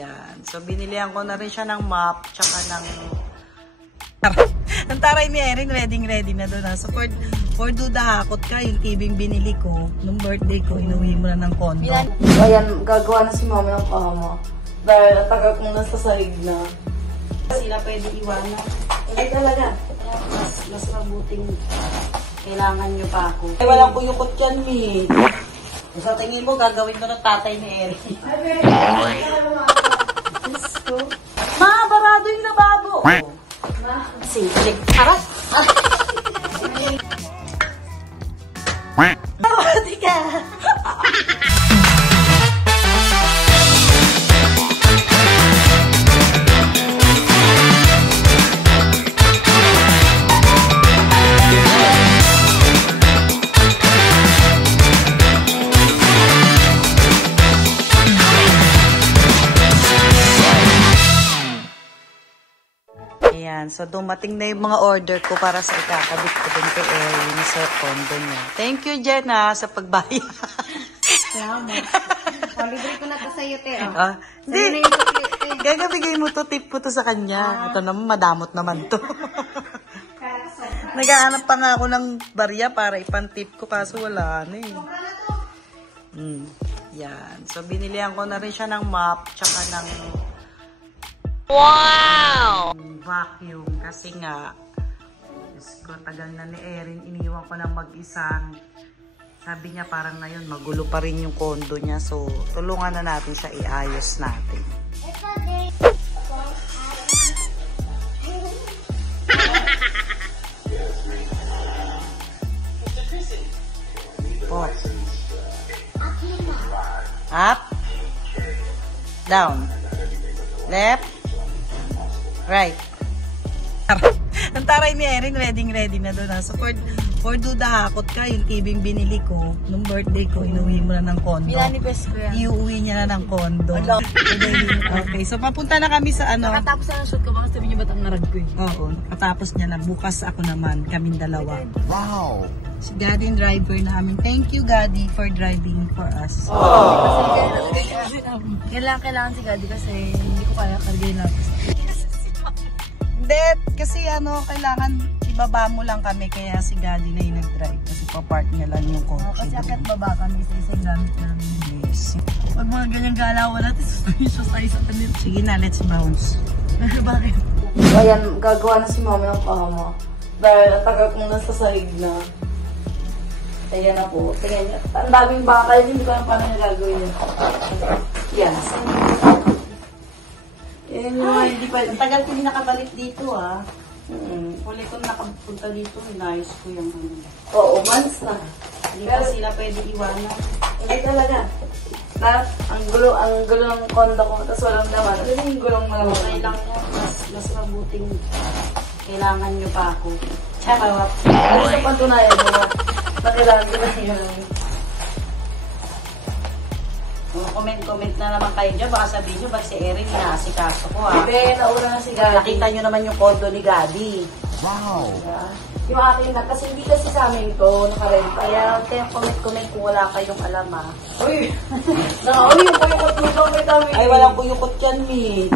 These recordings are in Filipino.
Yan. So, binilihan ko na rin siya ng mop, tsaka ng... Ang taray ni Erin, ready na doon. So, for duda hakot ka, yung TV binili ko, nung birthday ko, inuwi mo na ng kondo. Ayan, gagawa na si mama ng kama. Dahil tagal kong nasa salig na. Sila pwede iwanan. Hindi talaga. Mas mabuting kailangan nyo pa ako. Ay, walang kuyukot yan, Mi. Sa tingin mo, gagawin mo ng tatay ni Erin. Ma, barado yung lababo. Simple. Aras! Tawadi ka! Ayan, so dumating na yung mga order ko para sa ikakabit ko din kay Erin sa condo niya. Thank you, Jenna, sa pagbayad. Salamat. Libre ko na to sa'yo, te. Hindi, gagabigay mo to, tip ko to sa kanya. Ito naman, madamot naman to. Naghahanap pa nga ako ng barya para ipantip ko, kaso wala na eh. Yan, so binilihan ko na rin siya ng mop, tsaka ng... Wow! Vacuum. Kasi nga, Diyos ko, tagal na ni Erin, iniwan ko lang mag-isang. Sabi niya parang ngayon, magulo pa rin yung kondo niya. So, tulungan na natin siya, iayos natin. Oh. Up. Down. Left. Right. Ang taray ni Erin, ready na doon. So, for duda hakot ka, yung TV binili ko, nung birthday ko, inuwi mo na ng kondo. Minanifest ko yan. Iuwi niya na ng kondo. Okay, so papunta na kami sa ano. Nakatapos na ng shoot ko, baka sabihin niyo ba't ang narag ko eh. Oo, nakatapos niya na. Bukas ako naman, kaming dalawa. Wow! Si Gaddy yung driver namin. Thank you, Gaddy, for driving for us. Kailangan si Gaddy kasi hindi ko kaya kargayin natin. Hindi, kasi ano, kailangan ibaba mo lang kami, kaya si Gaddy na yung nag-drive kasi pa-park niya lang yung kotse. Kasi akit baba kami sa isang gamit namin. Yes. Pag mga ganyang galawan natin, suspicious tayo sa kanil. Sige na, let's bounce. Bakit? Ayan, gagawa na si mama ng kama. Dahil tagal kong nasa salig na. Ayan na po. Tingnan niya. Ang daming bakal, hindi ko alam paano niya gagawin yun. Yan. Yan yung mga hindi pa... Tagal ko hindi nakabalik dito ah. Huli ko nakapunta dito, inayos ko yung ano. Oo, months na. Hindi pa sila pwede iwanan. Hindi talaga. Ang gulo ng kondo ko, tapos walang naman. Kasi yung gulong malamang. Okay lang yan, mas mabuting kailangan nyo pa ako. Tsaka, ano sa patunayan mo na kailangan ko na yun. Comment na naman kayo dyan. Baka sabihin nyo, ba't si Erin inaasikaso ko ah. Ibe, nauna na si Gaddy. Nakita nyo naman yung kondo ni Gaddy. Wow! Yung akin na, kasi hindi kasi sa amin to, nakarenta. Kaya kayo comment kung wala kayong alam ah. Uy! Uy, yung kuyukot mo bang may dami. Ay, walang kuyukot yan, Mi.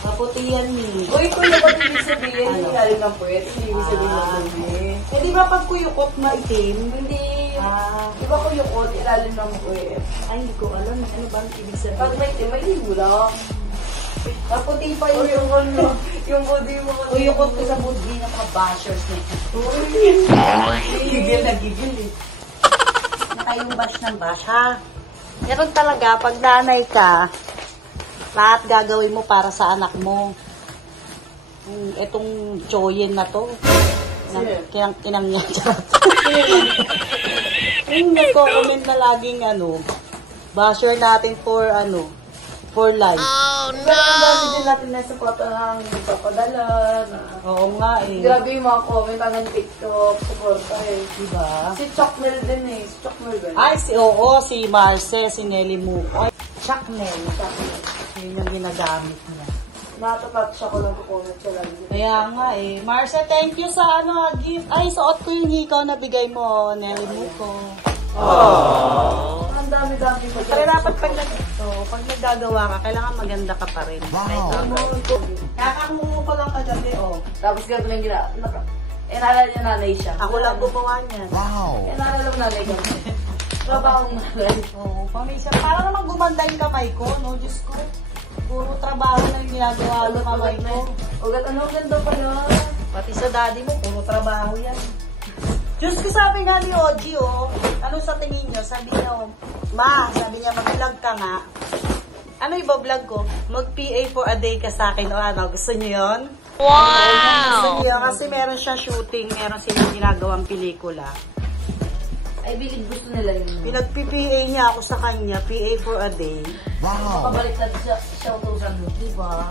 Maputi yan, Mi. Uy, kuyukot ibig sabihin, hindi galing ng puwet. Hindi ibig sabihin ng dami. Eh, di ba pag kuyukot maitim? Hindi. Iba kuyukot, ilalim ng puwet. Ay, hindi ko alam. Ano ba ang ibig sabihin? Pag may itim, may libo lang. Maputi pa yung body mo. Kuyukot ko sa budi ng mga bashers na ito. Gigil na gigil eh. Na kayong bash ng bash, ha? Meron talaga, pag nanay ka, lahat gagawin mo para sa anak mo. Itong choyen na to. Kinang niya. Yung nagko-comment na laging basher natin for life. Oh, no! Pero ang dami din natin na support ng nagpapadala. Oo nga eh. Grabe yung mga comment ng TikTok, support eh. Diba? Si Chocmel din eh. Si Chocmel ba? Ay, si Marce, si Nelly Muko. Ay, Chocmel. Yun yung ginagamit niya. Natapat siya ko lang comment siya lagi. Kaya nga eh. Marce, thank you sa gift. Ay, suot ko yung hikaw na bigay mo, Nelly Muko. Ang dami-dami pa. Pero dapat pag So, pag naggagawa ka, kailangan maganda ka pa rin. Wow! Kakakuha ko lang kagabi, oh. Tapos gagawin gina. Naalala niya nanay siya. Ako lang gumawa niyan. Naalala mo nanay ko. Trabahong nanay. Oo, paminsan. Para naman gumanda yung kamay ko, no? Diyos ko. Puro trabaho na yung ginagawa ng kamay ko. Ugat, ano ganda pa yun? Pati sa daddy mo, puro trabaho yan. Diyos ko, sabi nga ni Oji, oh. Ano sa tingin niyo? Sabi niya, oh, Ma, sabi niya, mag-vlog ka nga. Ano iba-vlog ko? Mag-PA for a day ka sa akin, o ano? Gusto niyo yun? Wow! Gusto niyo yun? Kasi meron siyang shooting, meron silang ginagawang pelikula. I believe gusto nila yun. Pinag-PA niya ako sa kanya, PA for a day. Makabaliktad siya utusan mo, diba?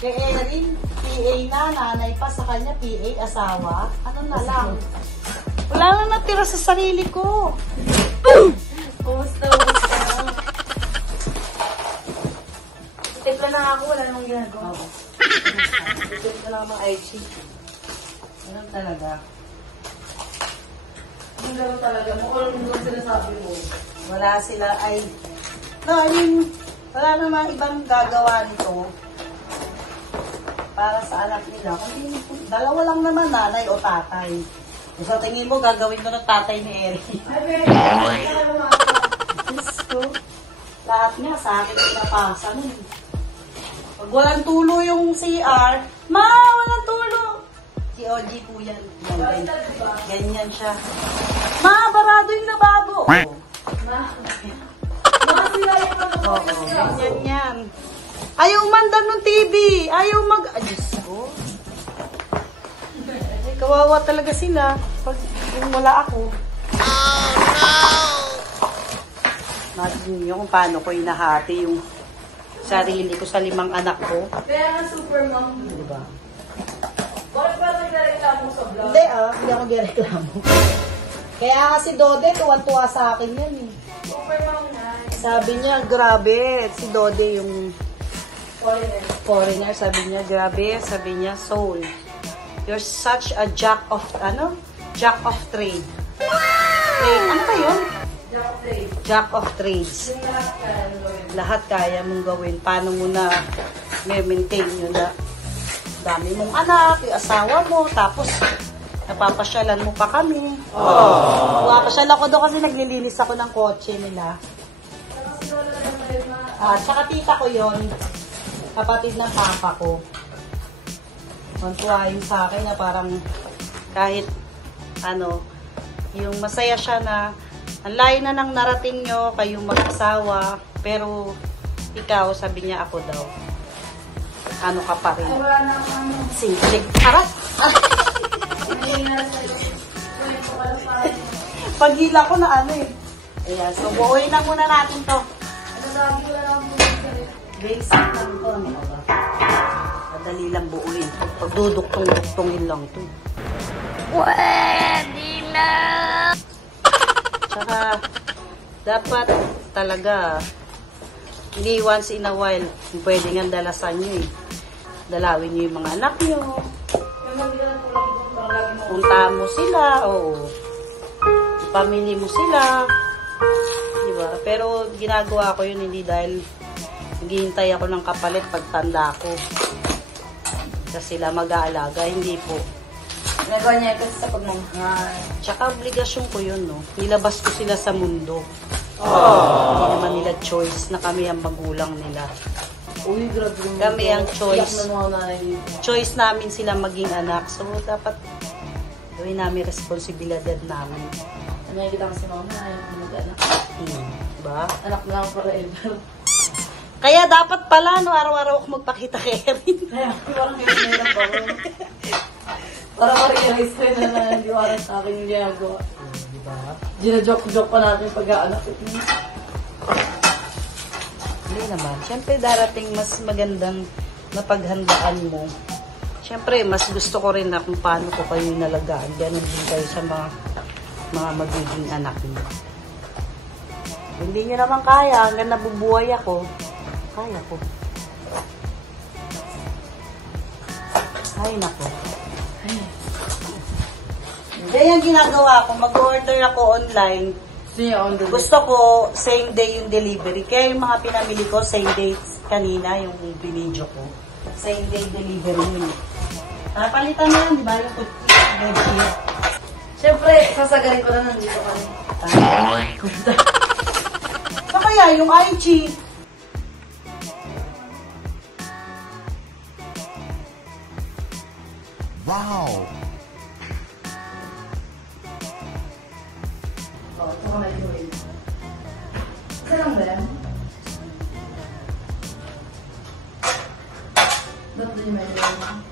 Kay Erin, PA na, nanay pa sa kanya, PA, asawa. Ano na lang? Wala lang natira sa sarili ko. Kumusta? Tipla na ako, wala namang ginagawa. Tipla na mga IG. Ganun talaga. Yung gano'n talaga, mukhang doon sinasabi mo. Wala sila ay... No, I mean, wala namang ibang gagawa nito para sa anak nila. Kasi dalawa lang naman, nanay o tatay. Sa tingin mo, gagawin ko ng tatay ni Eric. Diyos ko. Lahat nga sa akin pinapasa nun. Pag walang tulo yung CR, Ma, walang tulo! Si OG po yan. Ganyan siya. Ma, barado yung lababo. Oo, ganyan yan. Ayaw mandar ng TV. Ayaw mag... Diyos ko. Kawawa talaga sila pag yung wala ako. Oh, no! Natin nyo kung paano ko inahati yung sarili ko sa 5 anak ko. Kaya nga super mom. Diba? Bakit ba nagreklamo sa vlog? Hindi hindi ako gireklamo. Kaya kasi Dode, tuwan-tuwa sa akin yan eh. Super mom na. Sabi niya, grabe. Si Dode yung foreigner, sabi niya, grabe. Sabi niya, Soul. You're such a jack of trade. Trade, ano ba yun? Jack of trades. Lahat kaya mong gawin. Paano mo na maintain yun na dami mong anak, yung asawa mo, tapos napapasyalan mo pa kami. Napapasyal ako doon kasi naglilinis ako ng kotse nila. Tsaka tita ko yun, kapatid ng papa ko. Mantuwain sa akin na parang kahit ano, yung masaya siya na ang layo na nang narating nyo, kayong mag-asawa, pero ikaw, sabi niya, ako daw. Ano ka pa rin? Simple. Arat! Paghila ko na ano eh. Ayan, so buuin na muna natin to. Basic lang to. Madali lang buuin. Pagduduktong-duktongin lang to. Pwede na! Tsaka, dapat talaga, hindi once in a while, pwede nga dalasan nyo eh. Dalawin nyo yung mga anak nyo. Punta mo sila, oo. Pamili mo sila. Diba? Pero ginagawa ko yun hindi dahil naghihintay ako ng kapalit pagtanda ko. Kasi sila mag-aalaga, hindi po. Nagawa niya kasi sa pagmamahal. Tsaka obligasyon ko yun, no? Nilabas ko sila sa mundo. Hindi naman nila choice na kami ang magulang nila. Uy, grabe. Kami ang choice. Iyak na mga nanay dito. Choice namin sila maging anak. So, dapat gawin namin responsibilidad namin. Nakikita ko si mama, ayaw ko mag-anak. Diba? Anak na lang forever. Kaya dapat pala, no, araw-araw ako magpakita kay Erin. Kaya, parang hirap ako. Para ma-realize ko na na hindi wala sa akin yung ginagawa. Diba? Gina-joke-joke pa natin pag-aanak. Hindi naman. Siyempre, darating mas magandang napaghandaan mo. Siyempre, mas gusto ko rin na kung paano ko kayo nalagaan. Ganon din kayo sa mga magiging anak niyo. Hindi niyo naman kaya. Hanggang nabubuhay ako, kaya ko. Ay, nako. Kaya yung ginagawa ko, mag-order ako online Gusto niya on the day. Gusto ko, same day yung delivery. Kaya yung mga pinamili ko, same day kanina, yung binidyo ko. Same day delivery yun. Palitan na yan, di ba? Yung red sheet. Siyempre, sasagarin ko na nandito kami. So kaya, yung IG. Wow! Oo, ito ka may gawin. Isa lang ba yan? Ba't din may gawin?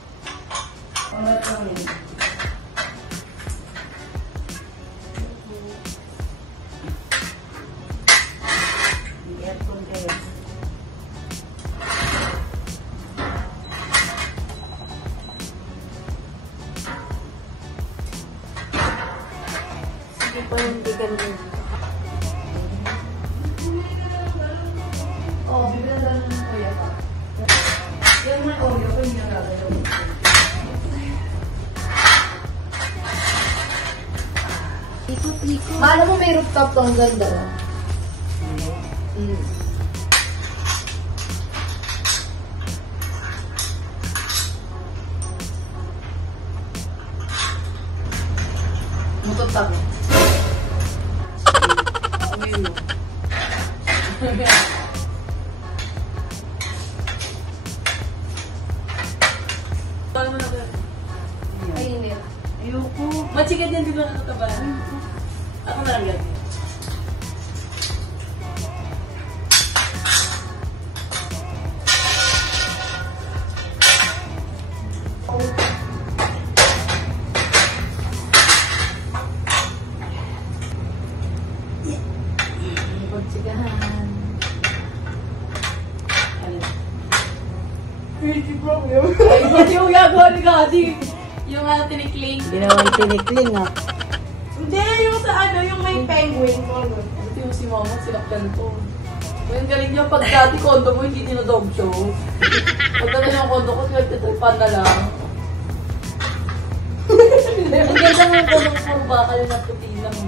O, ba't lang yun? Aircon kayo. Sige pa yung bigan din. Oo, bibigyan na ng kuya pa. Yan may Oreo ko, hindi na gagawin. Ikot-ikot. Maano mo may rooftop to, ang ganda. Mutot tabi. Ayun. Ayoko. Machikan yan, di ba nakataba? Ako na lang yan. Pagtsikahan. Ay, yung gagawa ni Gadi. Yung tinikling. Hindi naman tinikling ah. Hindi, yung sa ano, yung may penguin. Ito yung si Mama, sinakyan ko. Yung galing niya, pag dati kondo mo, hindi dinodog show. Pag dati yung kondo ko, nagtitripan na lang. Ang ganda mo yung kondo ko, puro baka yung naputi lang.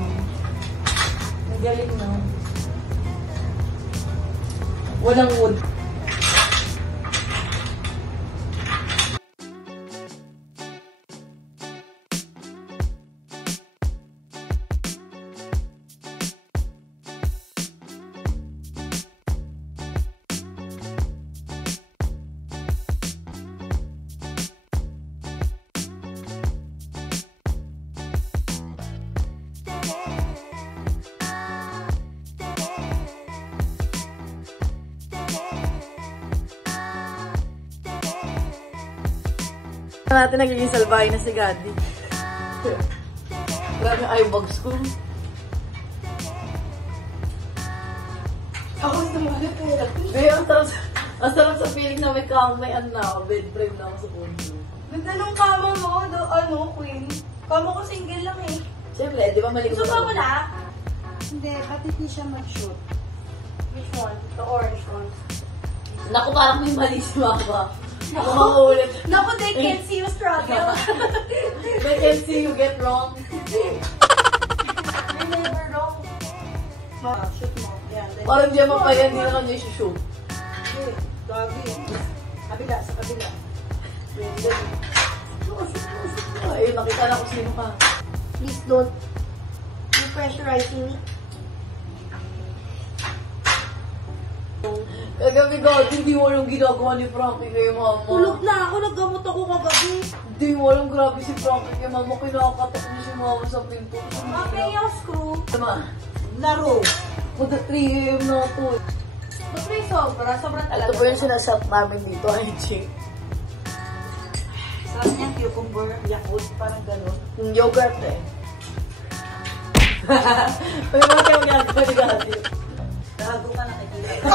Ang galing na. Walang wood. Natin nagiging salbahe na si Gadi. Grabe yung eyebags ko. Ako sa mga pera. Pero ang sarap sa feeling na may ano na ako, bed frame na ako sa condo. Ganda nung kama mo, queen. Kama ko single lang eh. Siyempre, di ba mali ko? Gusto mo na? Hindi, pati di siya mag-shoot. Which one? The orange one. Naku, parang may mali si Mama. Ako makulit. Naku, they can't see you struggle. They can see you get wrong. You're never wrong. Shoot mo. Yan. Parang Gemma pa yan, hindi na kanya isi-shoot. Okay, doggy. Kabila, sa kabila. Ayun, nakita na kung sino ka. Please don't. You're pressurizing me. Kagabi ka, hindi mo alam ginagawa ni Frankie kay Mama. Tulog na ako, naggamot ako kagabi. Hindi mo alam, grabe si Frankie kay Mama. Kinakatok niya si Mama sa pinto. Mapay yung screw. Tama. Laro. Magda 3 AM na ito. Ba't may sobra? Sobra talaga. Ito po yung sinasap namin dito, IG. Sarap niya, cucumber, yakult, parang gano'n. Yung yogurt eh. May mga kayo ginagawa ni Gati. Gago ka nakikita.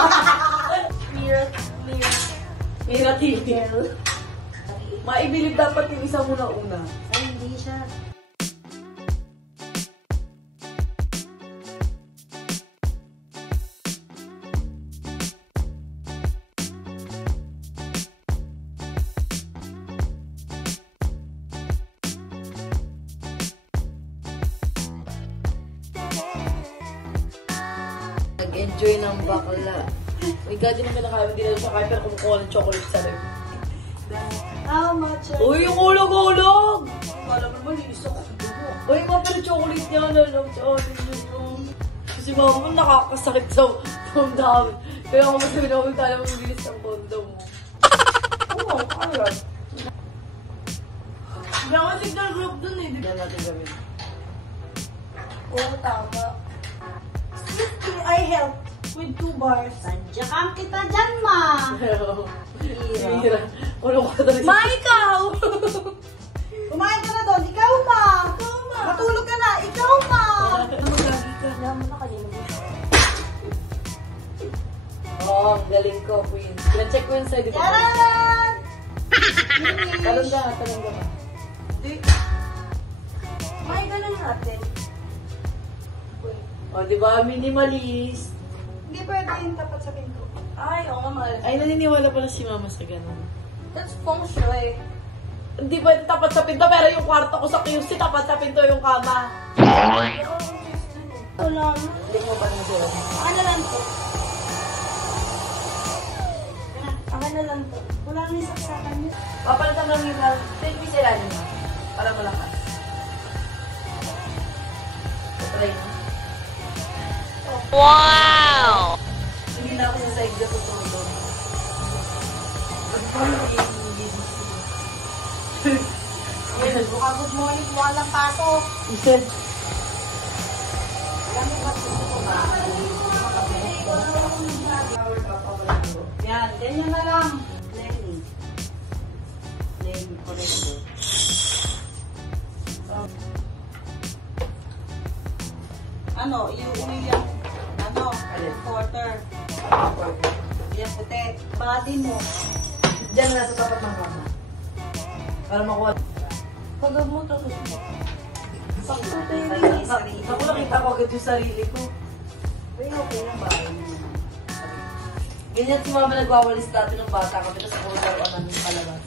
Miracle. Maibilib dapat yung isa mo na una. Ay, hindi siya. Enjoy ng bakla. May God, din naman nakakain din sa kain pero kumukuha ng chocolate sa rep. How much? Uy, yung ulog-ulog! Kala mo naman, linis ako. Uy, mga pero chocolate niya, lalaw kasi mama, nakakasakit sa dami. Kaya ako masabi na huwag tayo maglinis ng bondo mo. Oo, ayun. Hindi ako signal group dun eh. Hindi natin gawin. Oo, tama. Excuse me, I help with 2 bars. Sadyakan kita dyan, ma. Hira. Ulong ka talaga. Ma, ikaw! Kumain ka na doon. Ikaw, ma. Matulog ka na. Ikaw, ma. Maglagi ka. Alam mo na kanina. Oo, ang galing ko, Queen. Pina-check ko yun sa'yo, di ba? Yan! Talong ka. Hindi. Kumain ka na natin. O, di ba? Minimalist. Hindi pwede yung tapat sa pinto. Ay, oo nga, mahal. Ay, naniniwala pala si mama sa ganun. That's feng shui. Hindi pwede tapat sa pinto, pero yung kwarto ko sa QC, tapat sa pinto yung kama. Wala na. Hindi mo ba nagawin? Ano lang to? Ano lang to? Wala nang isaksakan niya. Papalitan lang yung hal. Take me sila niyo. Para malakas. Try na. Wow! Hindi na ako sa side na tutulog. Good morning, walang pasok. Yan, ganyan na lang. Lenny. Lenny, correct. Ano, iuwi yung, quarter. Yung puti. Body mo. Diyan na sa tapat ng kama. Para makuha. Pagod tapos mo. Sakto tayo. Ako nakita ko agad yung sarili ko. Ay, okay lang bahay mo. Ganyan si mama nagwawalis dati ng bata kami. Tapos ako nagwawalan namin palabas.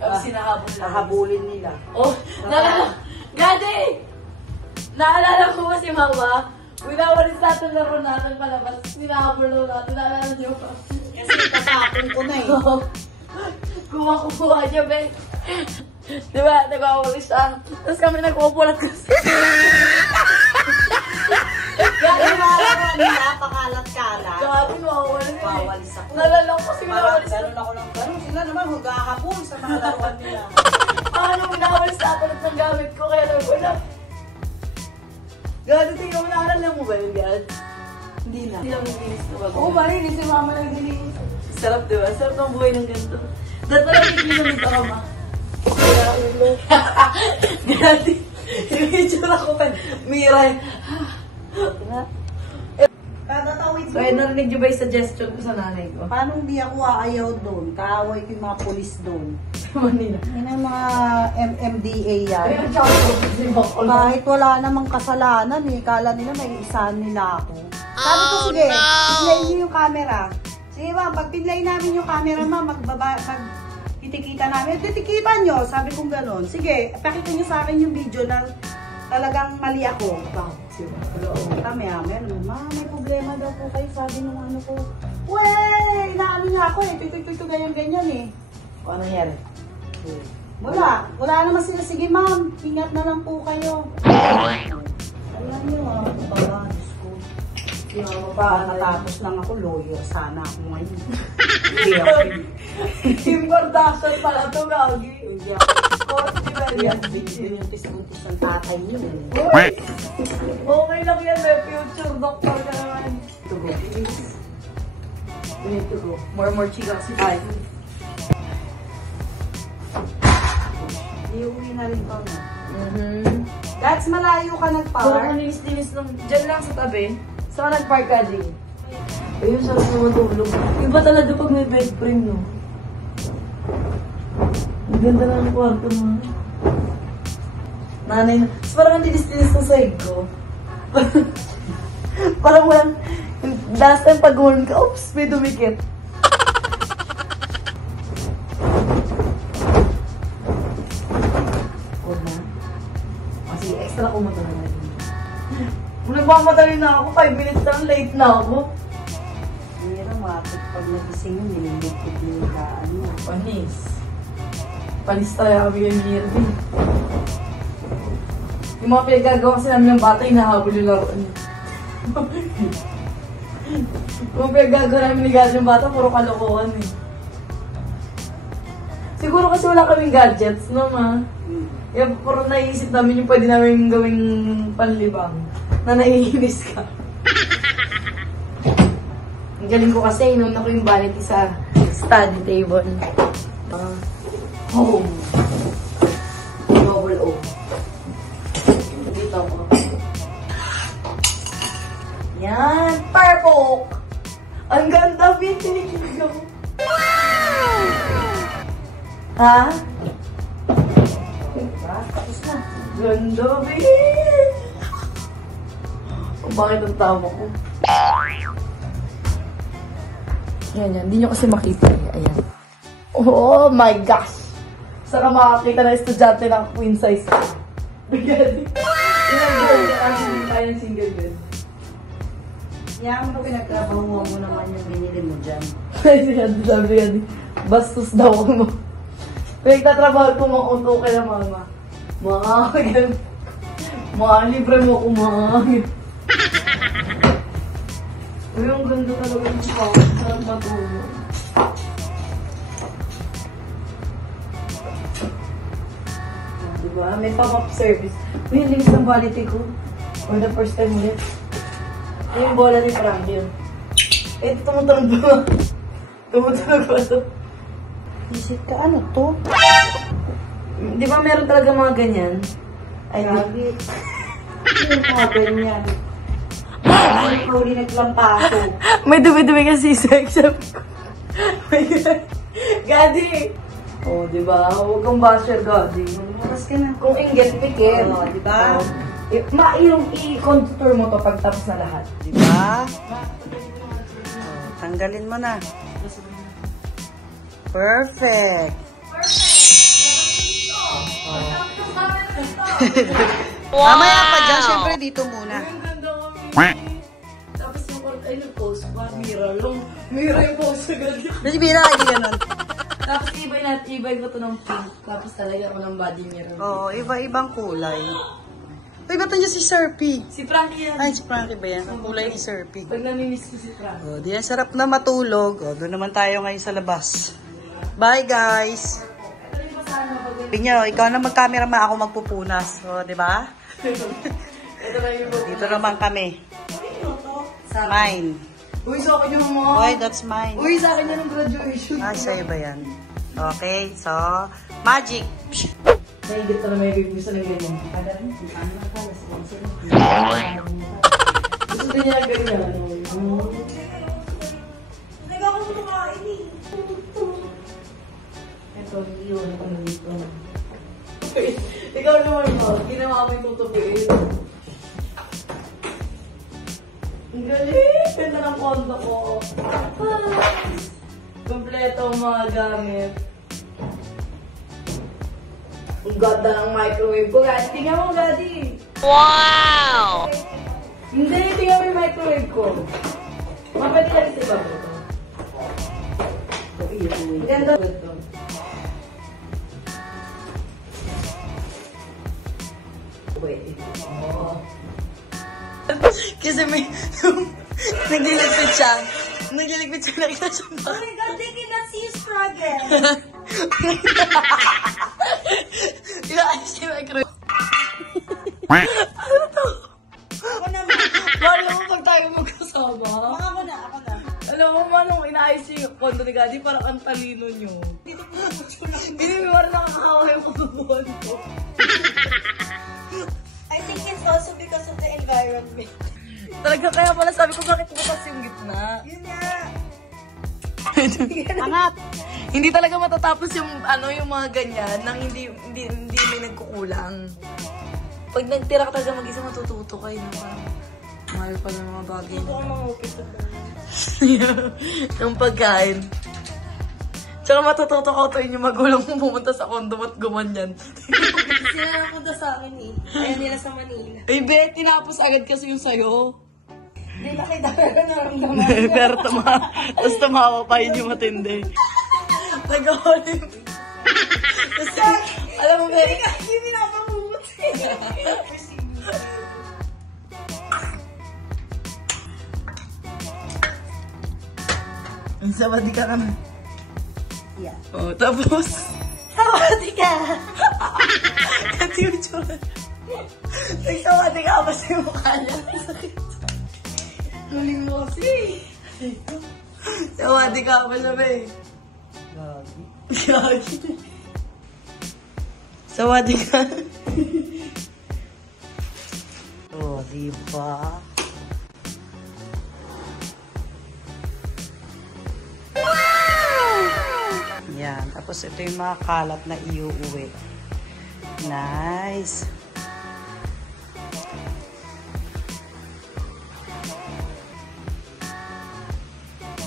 Tapos sinahabol lang. Nahabulin nila. Oh, naalala. Gadi! Naalala ko ba si mama? Winawalis natin laro natin palabas. Sinahabol lang natin. Naalala niyo pa. Kasi tatapon ko na eh. Kuha niya, Ben. Diba? Nagwawalis siya. Tapos kami nagpupulat kasi. Gano'n na napakalat-kalat. Grabe, mawawalis. Wawalis ako. Naalala ko kasi Parang winawalis. gano'n ako lang gano'n. Sila naman maghahabol sa mga laruan nila. Ano, winawalis natin at ng gamit ko. Kaya naman ko na. Gadi, tingnan mo, naalala mo ba yun, Gad? Hindi na. Hindi na maglinis na bago. Oo ba rin, si mama lang dinilis. Sarap, diba? Sarap ng buhay ng ganito. Dahil pala hindi ginamit ako, ma. Kaya ulo. Gadi. Yung itsura ko pa. Miray. Tatatawid mo. Kaya narinig niyo ba yung suggestion ko sa nanay ko? Paano hindi ako aayaw doon? Kaaway ko yung mga polis doon. Manila. Yan ang mga MMDA yan. Kaya ang tsaka ko kasi bakol. Kahit wala namang kasalanan eh. Kala nila may isahan nila ako. Sabi ko, sige, pinlay niyo yung camera. Sige ma'am, pag pinlay namin yung camera ma'am, titikita namin. Titikita nyo, sabi kong gano'n. Sige, pakita nyo sa akin yung video na talagang mali ako. Kami may problema daw po kayo. Sabi nung ano ko, wey, inaano niya ako eh. Tutoy-tutoy ganyan-ganyan eh. O, ano nangyari? Wala naman sila. Sige ma'am, ingat na lang po kayo. Alam niyo baba, Diyos ko. Natapos lang ako, lawyer sana ako ngayon. Kim Kardashian pala ito, Gagi. Hindi ako. Yung buntis ng tatay niyo. Okay lang yan, may future doctor ka naman. To go. More chika kasi tayo. Iuwi na rin pa mo. That's malayo ka Parang nagpark. linis-linis lang. Diyan lang sa tabi. Saan ka nag-park ka, Jay? Ayun, sarap na matulog. Iba talaga pag may bed frame, no? Ang ganda na ng kwarto mo. Nanay na. Parang ang linis-linis ng side ko. Parang walang... Last time pag gawin ka, oops, may dumikit. Huwag na. Kasi extra ko mo talaga. nagmamadali na ako. 5 minutes lang, late na ako. Mira, mapit pag nagising yun, nililipit yung ano. Panis. Panis talaga kami yung Mirby. Yung mga pinagagawa kasi namin ng bata, hinahabol yung laro niya. Yung pinagagawa namin ni gadget yung bata, puro kalokohan eh. Siguro kasi wala kaming gadgets, no ma? Yung puro naiisip namin yung pwede namin gawing panlibang. Na naiinis ka. Ang galing ko kasi, inuna ko yung vanity sa study table. Home. Double O. Dito ako. Yan! Purple! Ang ganda, vintage ko. Ha? Diba? Tapos na. Ganda, babe! Kung bakit ang tama ko? Yan, yan. Hindi nyo kasi makita eh. Ayan. Oh my gosh! Saka makakita na estudyante ng queen size. Bigyan. Ilang girl ka kasi hindi tayo ng single bed. Yan mo pinagtrabahuan mo naman yung binili mo dyan. Sabi yan. Bastos daw ako mo. Pinagtatrabaho ko mga unto kay na mama. Mahal. Mahal, libre mo ako mahal. Uy, ang ganda talaga yung spot. Sarap matulog. Diba? May pop-up service. Uy, yung links ng vanity ko. For the first time ulit. Yung bola ni Frank yun. Eh, tumutunog ba? Tumutunog ba ito? Isip ka, ano to? Di ba meron talaga mga ganyan? Ay, Grabe. Yung mga ganyan. Ay, huli naglampaso. may dumi-dumi kasi sex. Sabi ko. Gadi! Oh, di ba? Huwag kang basher, Gadi. Bukas ka na. Kung inggit, pikit. Oo, di ba? Yung i-contour mo to pagtapos na lahat. Di ba? Tanggalin mo na. Perfect. Wow. Mamaya pa dyan. Siyempre dito muna. Ang ganda kami. Tapos yung ay nag-post pa. Mira lang. Mira yung post agad. Kasi bira lagi ganun. Tapos ibay ko to ng pink. Tapos talaga ko ng body mirror. Oo, iba-ibang kulay. Uy, ba't nandiyan si Sir P? Si Frankie yan. Ay, si Frankie ba yan? Ang kulay ni Sir P. Pag namimiss ko si Frankie. O, di yan sarap na matulog. O, doon naman tayo ngayon sa labas. Bye, guys! Pinyo, ikaw na mag-cameraman, ako magpupunas. O, di ba? Ito na yung Dito naman kami. Mine. Uy, sa akin yung mga. Boy, that's mine. Uy, sa akin yan ang graduation. Ah, sa'yo ba yan? Okay, so, magic. Naigit na may bibisa ng ganyan. Gusto din niya ganyan. Nag ako mo kumain eh. Ito, yun. Ano dito? Ikaw naman mo. Ginawa mo yung tutupiin. Ang galing! Ganda ng kondo ko. Kompleto ang mga gamit. Ang ganda ng microwave ko. Gadi, tingnan mo, Gadi. Wow! Hindi, tingnan mo yung microwave ko. Mapwede lang sa iba ko. Ganda ba ito? Pwede. Oh. Kasi may, nagliligpit siya. Nagliligpit siya lang siya. Oh my God, they cannot see you struggle. Inaayos yung microwave. Ano to? Ako naman. Mahal mo pag tayo magkasama. Ako na. Alam mo, manong inaayos yung kondo ni Gadi, parang ang talino nyo. Hindi mo parang nakakawa yung kabubuhan ko. I think it's also because of the environment. Talaga kaya pala sabi ko, bakit bukas yung gitna? Yun nga. Angat. Hindi talaga matatapos yung yung mga ganyan nang hindi may nagkukulang. Pag nagtira ka talaga mag-isa, matututo kayo na parang mahal pa ng mga bagay. Ito ang mga upit. Yung pagkain. Tsaka matututo ko ito yung magulang mo pumunta sa condo at gumanyan. Sila napunta sa akin eh. Ayaw nila sa Manila. Eh, be, tinapos agad kasi yung sayo. Hindi nakita ko naramdaman. Pero tapos tumawa pa yun yung matindi. Nag-ulit. Kasi, alam mo ba? Hindi pinapamumot. Ang sabadi ka naman. Yeah. Oh, tapos? Sabadi ka! Kasi yung tsura. Nagsawadi ka ba sa mukha niya? Sakit. Galing mo kasi. Sawadi ka ba siya, be? Gagi. Sawadi ka. Oh, diba? Yan. Tapos ito yung mga kalat na iuuwi. Nice.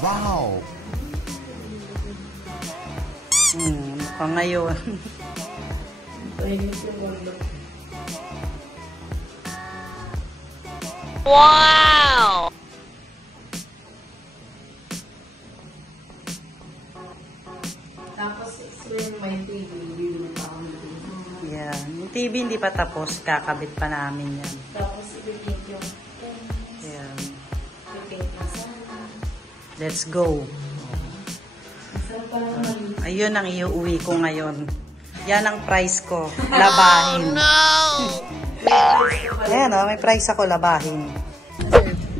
Wow! Mukhang ngayon. Wow! Tapos, when my TV, bibili pa ako ng TV. Yan. Yung TV hindi pa tapos. Kakabit pa namin yan. Tapos, ibigay yung Yan. paint na sana. Let's go. Masarap pala mali. Ayun ang iuwi ko ngayon. Yan ang price ko. Labahin. Ayan o, may price ako labahin.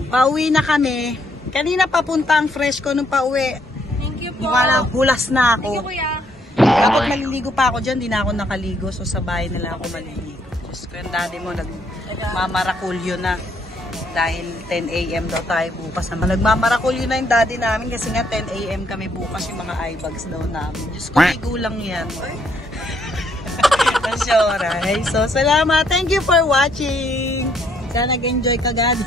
Pauwi na kami. Kanina papunta ang fresh ko nung pauwi. Thank you po. Wala, hulas na Thank you, ako. kuya. Dapat maliligo pa ako dyan, di na ako nakaligo. So sa bahay nila ako maliligo. Diyos ko yung daddy mo, nagmamarakulyo na. Dahil 10 a.m. daw tayo bukas naman. Nagmamarakulyo na yung daddy namin kasi nga 10 a.m. kami bukas yung mga eye bags daw namin. Diyos ko, may gulang yan. Alright. So salamat. Thank you for watching. Sana nag-enjoy ka, God.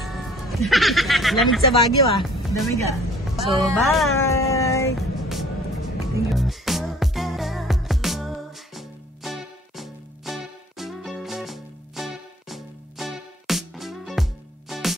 Lamig sa Baguio ah. Damig ah. So bye!